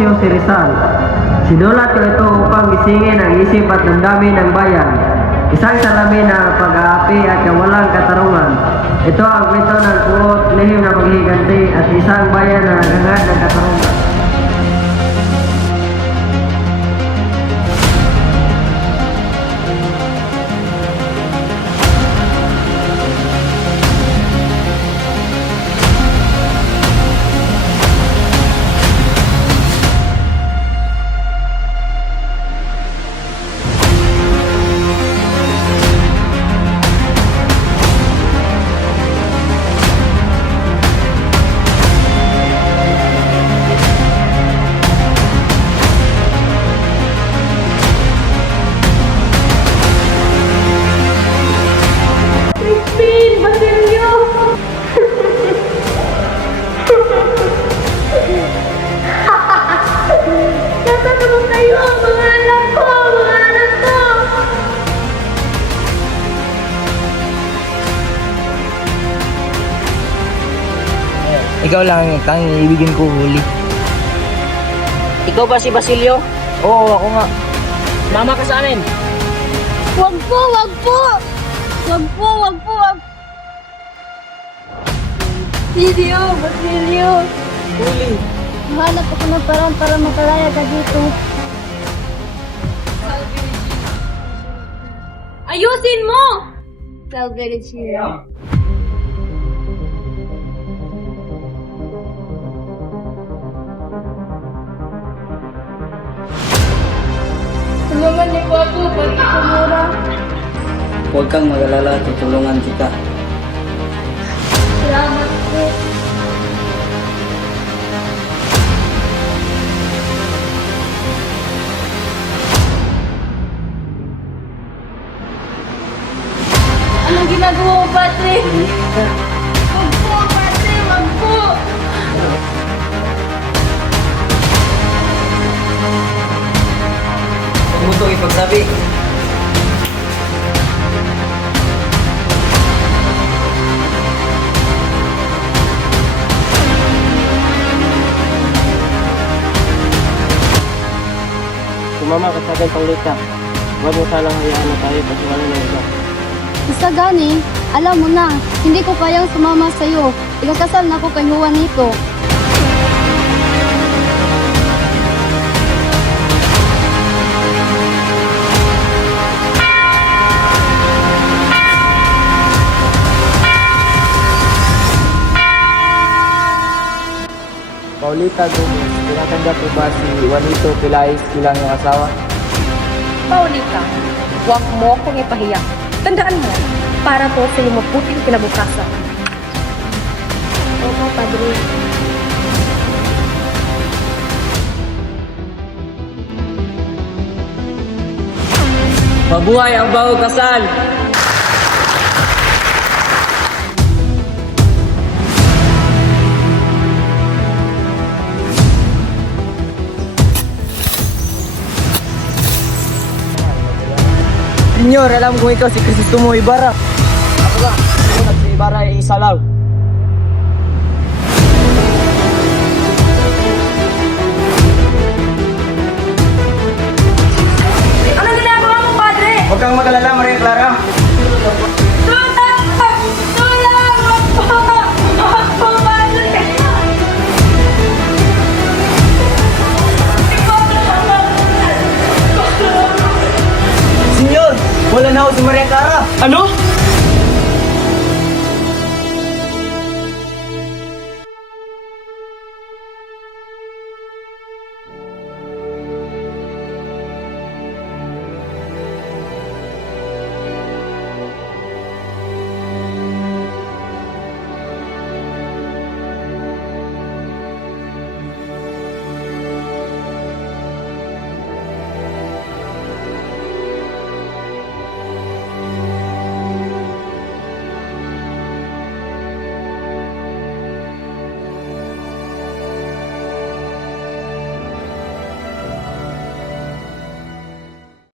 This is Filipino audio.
Bonifacio si Rizal. Sinulat ko ito upang gisingin ang isip at damdamin ng bayan. Isang salamin na pag-aapi at walang katarungan. Ito ang kwento ng puot, lihim na paghiganti at isang bayan na hangad ng katarungan. Ikaw lang ang tanging ibigin ko huli. Ikaw ba si Basilio? Oo, ako nga. Mama ka sa amin. Wag po, wag po! Wag po, wag po, wag Basilio! Huli. Mahanap ako ng paraan para makalaya ka dito. Ayusin mo! Salve Regina. Tulungan niyo po ako, pati kumura. Huwag kang mag-alala, tutulungan kita. Salamat po. Anong ginagawa mo, Padre? Wag po, Padre, wag po! Huwag mo itong ipagsabi. Sumama ka sa akin, Paulita. Huwag mo sanang hayaan na tayo pasuwalan ng iba. Isa gani, alam mo na, hindi ko kayang sumama sa'yo. Ikakasal na ako kay Juanito. Paulita Gomez, tinatanggap mo ba si Juanito Pilais bilang iyong asawa? Paulita, huwag mo akong ipahiya. Tandaan mo, para po sa iyong mabuting kinabukasan. Opo, Padre. Mabuhay ang bagong kasal! Senyor, alam kong ikaw si Crisostomo Ibarra. Ako nga, ako si Ibarra ay Isalaw. Anong ginagawa mo, Padre? Huwag kang mag-alala, Maria Clara. Tulong! Tulong! Wag po! Wag po, Padre! Senyor, wala na ako si Maria Clara. Ano?